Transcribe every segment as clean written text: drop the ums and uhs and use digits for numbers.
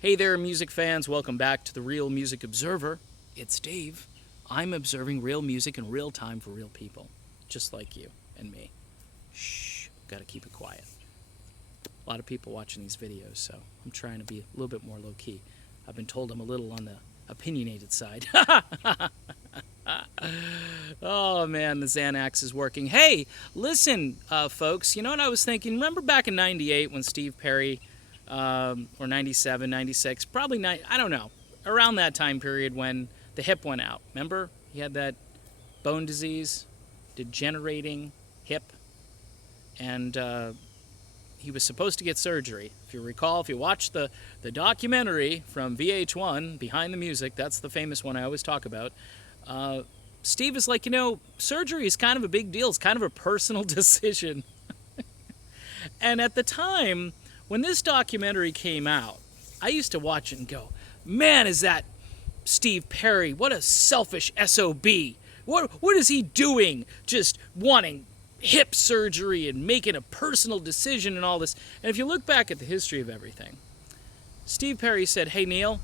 Hey there, music fans. Welcome back to the Real Music Observer. It's Dave. I'm observing real music in real time for real people, just like you and me. Shh, gotta keep it quiet. A lot of people watching these videos, so I'm trying to be a little bit more low key. I've been told I'm a little on the opinionated side. Oh man, the Xanax is working. Hey, listen, folks, you know what I was thinking? Remember back in 98 when Steve Perry, or 97, 96, probably, I don't know, around that time period when the hip went out. Remember? He had that bone disease, degenerating hip, and he was supposed to get surgery. If you recall, if you watch the documentary from VH1, Behind the Music, that's the famous one I always talk about, Steve is like, surgery is kind of a big deal. It's kind of a personal decision. And at the time, when this documentary came out, I used to watch it and go, man, is that Steve Perry? What a selfish SOB. What is he doing? Just wanting hip surgery and making a personal decision and all this. And if you look back at the history of everything, Steve Perry said, hey, Neil,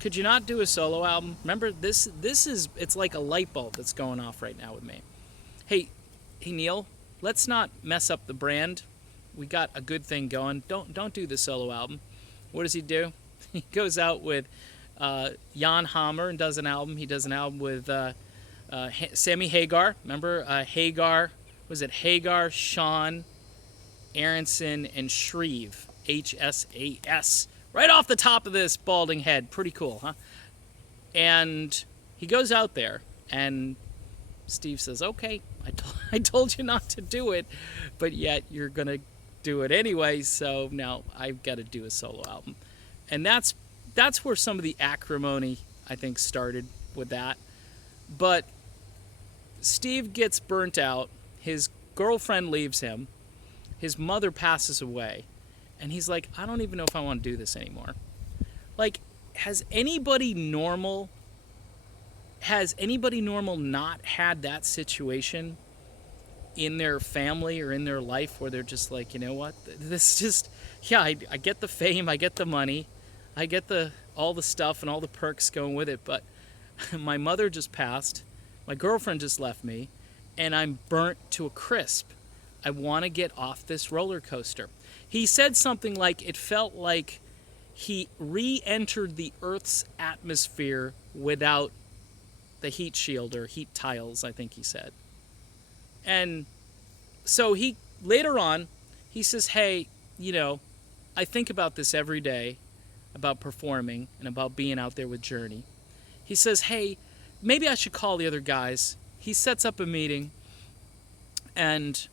could you not do a solo album? Remember, it's like a light bulb that's going off right now with me. Hey, Neil, let's not mess up the brand. We got a good thing going. Don't do the solo album. What does he do? He goes out with Jan Hammer and does an album. He does an album with Sammy Hagar. Remember Hagar? Was it Hagar, Sean, Aronson, and Shreve? HSAS. Right off the top of this balding head. Pretty cool, huh? And he goes out there, and Steve says, okay, I told you not to do it, but yet you're going to do it anyway, so now I've got to do a solo album. And that's where some of the acrimony, I think, started with that. But Steve gets burnt out. His girlfriend leaves him. His mother passes away. And he's like, I don't even know if I want to do this anymore. Like, has anybody normal not had that situation in their family or in their life where they're just like, you know what, this just, yeah, I get the fame, I get the money, I get all the stuff and all the perks going with it, but my mother just passed, my girlfriend just left me, and I'm burnt to a crisp. I want to get off this roller coaster. He said something like it felt like he re-entered the Earth's atmosphere without the heat shield or heat tiles, I think he said. And so later on, he says, hey, I think about this every day, about performing and about being out there with Journey. He says, hey, maybe I should call the other guys. He sets up a meeting, and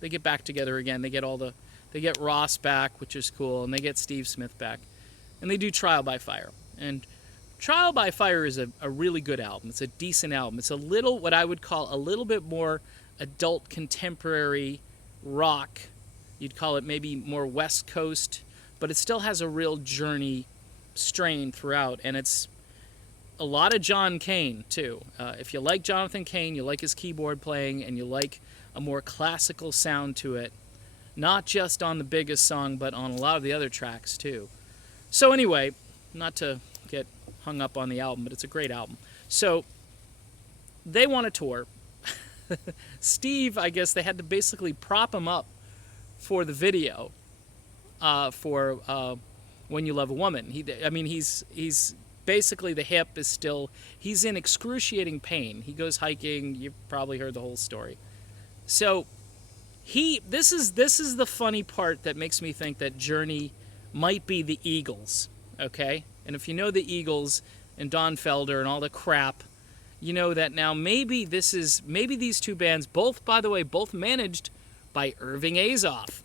they get back together again. They get Ross back, which is cool, and they get Steve Smith back. And they do Trial by Fire. And Trial by Fire is a really good album. It's a decent album. It's what I would call a little bit more adult contemporary rock. You'd call it maybe more West Coast, but it still has a real Journey strain throughout, and it's a lot of John Cale, too. If you like Jonathan Cain, you like his keyboard playing, and you like a more classical sound to it, not just on the biggest song, but on a lot of the other tracks, too. So anyway, not to get hung up on the album, but it's a great album. So they want to tour. Steve, I guess they had to basically prop him up for the video for When You Love a Woman. He's basically, the hip is still, he's in excruciating pain. He goes hiking. You've probably heard the whole story. So this is the funny part that makes me think that Journey might be the Eagles, okay? And if you know the Eagles and Don Felder and all the crap, you know that now maybe these two bands, both managed by Irving Azoff.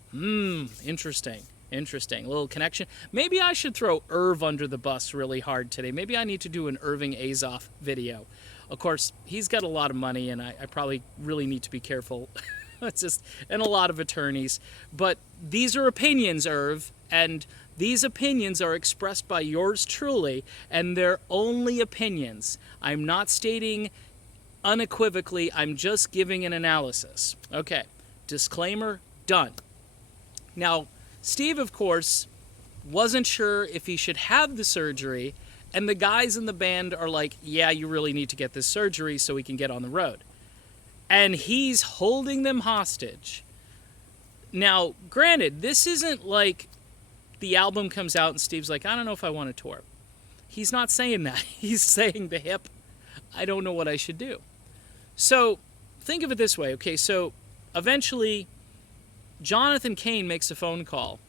Interesting. A little connection. Maybe I should throw Irv under the bus really hard today. Maybe I need to do an Irving Azoff video. Of course, he's got a lot of money, and I probably really need to be careful. And a lot of attorneys. But these are opinions, Irv, and these opinions are expressed by yours truly, and they're only opinions. I'm not stating unequivocally, I'm just giving an analysis. Okay, disclaimer, done. Now, Steve, of course, wasn't sure if he should have the surgery, and the guys in the band are like, yeah, you really need to get this surgery so we can get on the road. And he's holding them hostage. Now, granted, this isn't like the album comes out and Steve's like, I don't know if I want to tour. He's not saying that. He's saying the hip, I don't know what I should do. So think of it this way. Okay, so eventually Jonathan Cain makes a phone call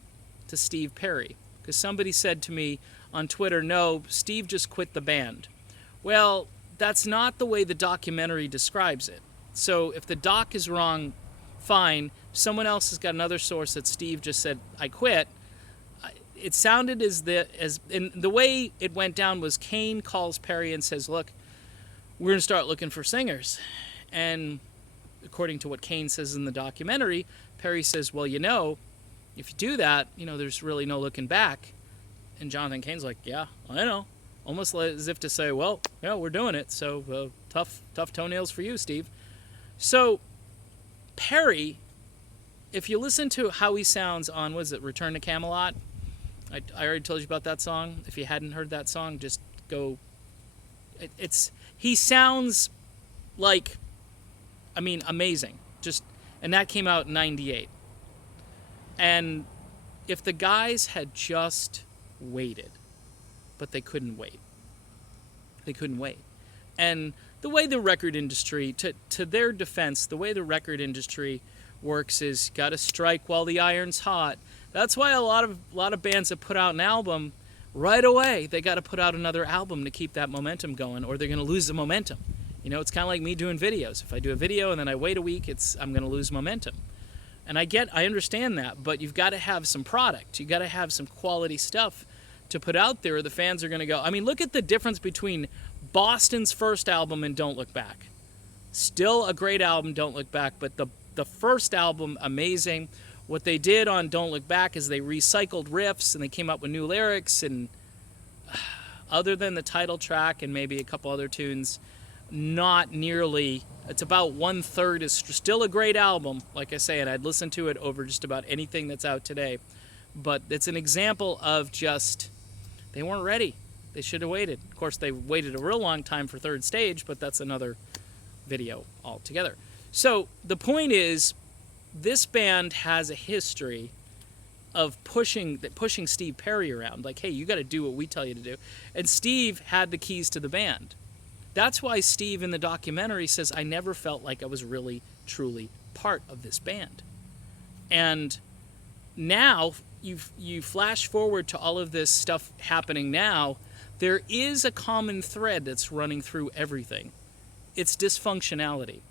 to Steve Perry because somebody said to me on Twitter, no, Steve just quit the band. Well, that's not the way the documentary describes it. So if the doc is wrong, fine. Someone else has got another source that Steve just said, I quit. It sounded as and the way it went down was Cain calls Perry and says, look, we're going to start looking for singers. And according to what Cain says in the documentary, Perry says, well, if you do that, there's really no looking back. And Jonathan Cain's like, yeah, I know. Almost as if to say, well, yeah, we're doing it. So tough toenails for you, Steve. So Perry, if you listen to how he sounds on, Return to Camelot? I already told you about that song. If you hadn't heard that song, just go. He sounds like, amazing. And that came out in 98. And if the guys had just waited, but they couldn't wait. They couldn't wait. And the way the record industry, to their defense, the way the record industry works is got to strike while the iron's hot. That's why a lot of bands that put out an album right away, they got to put out another album to keep that momentum going, or they're going to lose the momentum. It's kind of like me doing videos. If I do a video and then I wait a week, I'm going to lose momentum. And I understand that, but you've got to have some product. You got to have some quality stuff to put out there, or the fans are going to go. Look at the difference between Boston's first album and Don't Look Back. Still a great album, Don't Look Back, but the first album, amazing. What they did on Don't Look Back is they recycled riffs and they came up with new lyrics, and other than the title track and maybe a couple other tunes, not nearly. It's about 1/3 is still a great album, like I say, and I'd listen to it over just about anything that's out today. But it's an example of just, they weren't ready. They should have waited. Of course, they waited a real long time for Third Stage, but that's another video altogether. So the point is, this band has a history of pushing Steve Perry around. Like, hey, you got to do what we tell you to do. And Steve had the keys to the band. That's why Steve in the documentary says, I never felt like I was really, truly part of this band. And now, you flash forward to all of this stuff happening now, there is a common thread that's running through everything. It's dysfunctionality.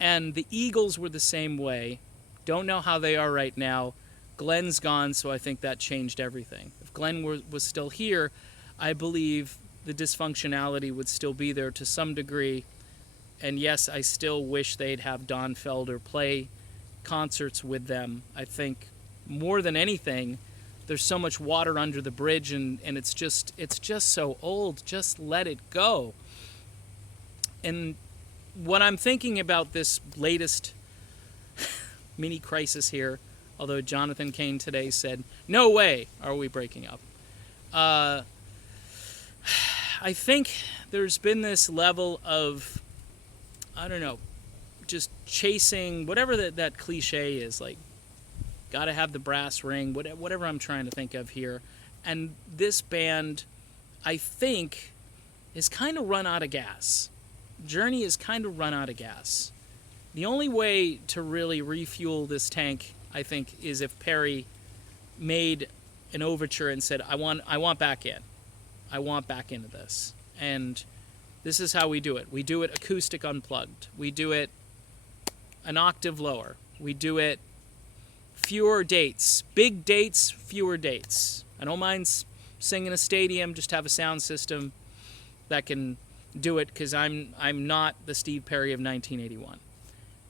And the Eagles were the same way. Don't know how they are right now. Glenn's gone, so I think that changed everything. If Glenn was still here, I believe the dysfunctionality would still be there to some degree. And yes, I still wish they'd have Don Felder play concerts with them. I think more than anything, there's so much water under the bridge, and it's just so old. Just let it go. And what I'm thinking about this latest mini crisis here, although Jonathan Cain today said, no way are we breaking up. I think there's been this level of, I don't know, just chasing whatever that cliche is, like, gotta have the brass ring, whatever I'm trying to think of here. And this band, I think, is kind of run out of gas. Journey is kind of run out of gas. The only way to really refuel this tank, I think, is if Perry made an overture and said, I want back in. I want back into this. And this is how we do it. We do it acoustic unplugged. We do it an octave lower. We do it fewer dates. Big dates, fewer dates. I don't mind singing a stadium, just have a sound system that can do it, because I'm not the Steve Perry of 1981.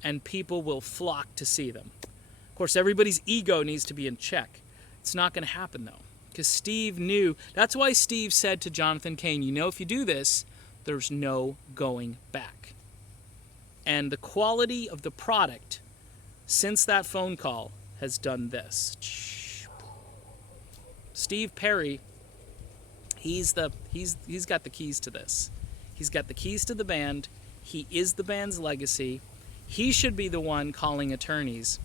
And people will flock to see them. Of course, everybody's ego needs to be in check. It's not going to happen, though. Because Steve knew. That's why Steve said to Jonathan Cain, if you do this, there's no going back. And the quality of the product since that phone call has done this. Steve Perry, he's got the keys to this. He's got the keys to the band. He is the band's legacy. He should be the one calling attorneys.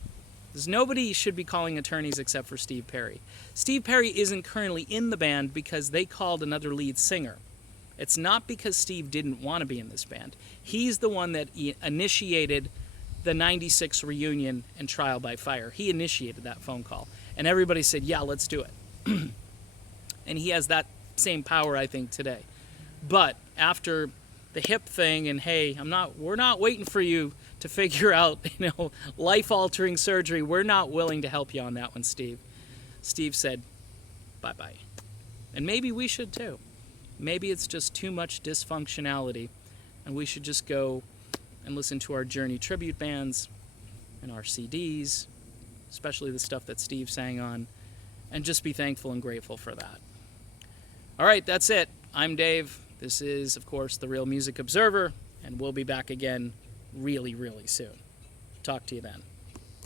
There's nobody should be calling attorneys except for Steve Perry. Steve Perry isn't currently in the band because they called another lead singer. It's not because Steve didn't want to be in this band. He's the one that initiated the 96 reunion and Trial by Fire. He initiated that phone call. And everybody said, yeah, let's do it. And he has that same power, I think, today. But after the hip thing and, hey, we're not waiting for you to figure out, life-altering surgery. We're not willing to help you on that one, Steve. Steve said, bye-bye. And maybe we should too. Maybe it's just too much dysfunctionality, and we should just go and listen to our Journey tribute bands and our CDs, especially the stuff that Steve sang on, and just be thankful and grateful for that. All right, that's it. I'm Dave. This is, of course, The Real Music Observer, and we'll be back again really, really soon. Talk to you then.